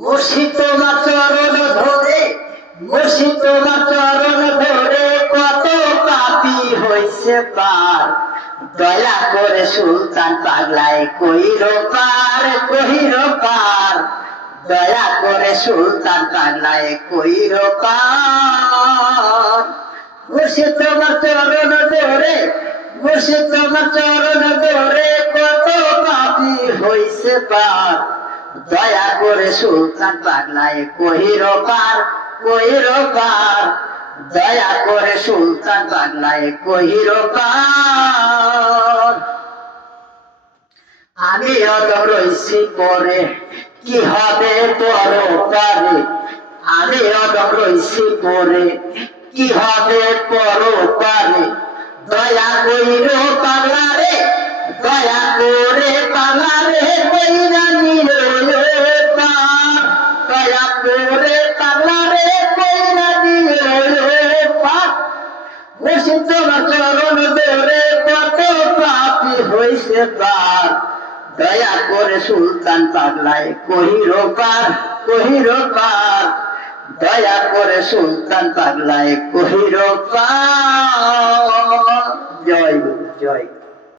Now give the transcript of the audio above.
মুর্শিদ তোমার চরণ ধরে, মুর্শিদ তোমার চরণ ধরে কত পাপী হইছে পার। দয়া করে সুলতান পাগলায় কইরো পার, কইরো পার। দয়া করে সুলতান পাগলায় কইরো পার। মুর্শিদ তোমার চরণ ধরে, মুর্শিদ তোমার চরণ ধরে কত পাপী হইছে পার। দয়া করে সুলতান পাগলায় কহিরো পার, কহিরো পার। দয়া করে সুলতান পাগলায় কহিরো পার। আমি অদম রইছি পরে কি হবে পরপারে। আমি অদম রইছি পরে কি হবে পরপারে। দয়া কইরো পাগলারে, দয়া করে পাগলারে কইরা নিলো পার। দয়া করে পাগলারে কইরা নিলো পার। মুর্শিদ তোমার চরণ ধরে কত পাপী হইছে পার। দয়া করে সুলতান পাগলায় কহিরো পার, কহিরো পার। দয়া করে সুলতান পাগলায় কহিরো পার। জয় গুরু, জয়।